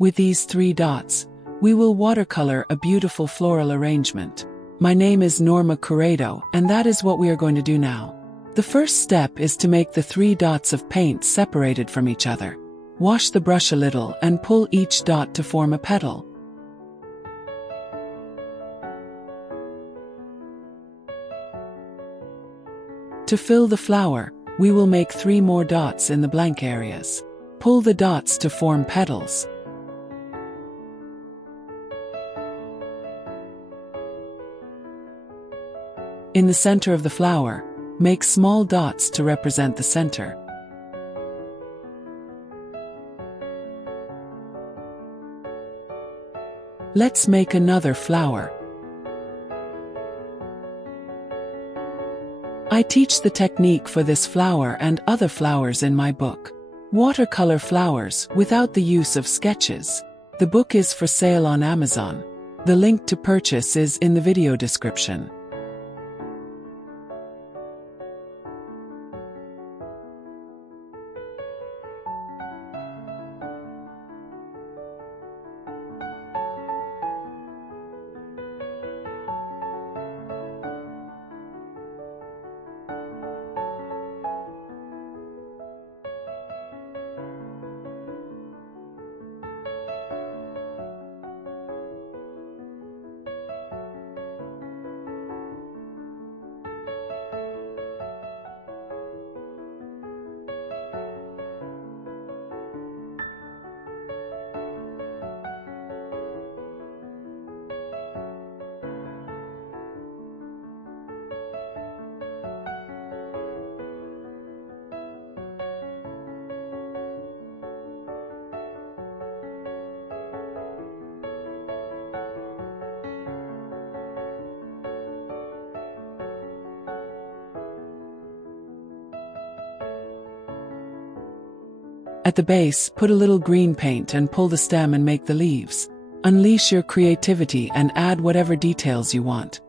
With these 3 dots, we will watercolor a beautiful floral arrangement. My name is Norma Corrado, and that is what we are going to do now. The first step is to make the 3 dots of paint separated from each other. Wash the brush a little and pull each dot to form a petal. To fill the flower, we will make 3 more dots in the blank areas. Pull the dots to form petals. In the center of the flower, make small dots to represent the center. Let's make another flower. I teach the technique for this flower and other flowers in my book, Watercolor Flowers Without the Use of Sketches. The book is for sale on Amazon. The link to purchase is in the video description. At the base, put a little green paint and pull the stem and make the leaves. Unleash your creativity and add whatever details you want.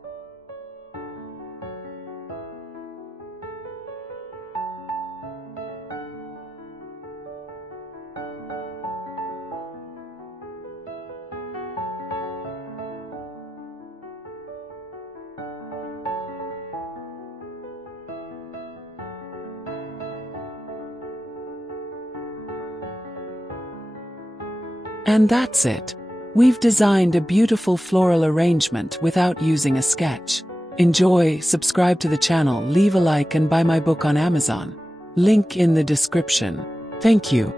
And that's it. We've designed a beautiful floral arrangement without using a sketch. Enjoy, subscribe to the channel, leave a like and buy my book on Amazon. Link in the description. Thank you.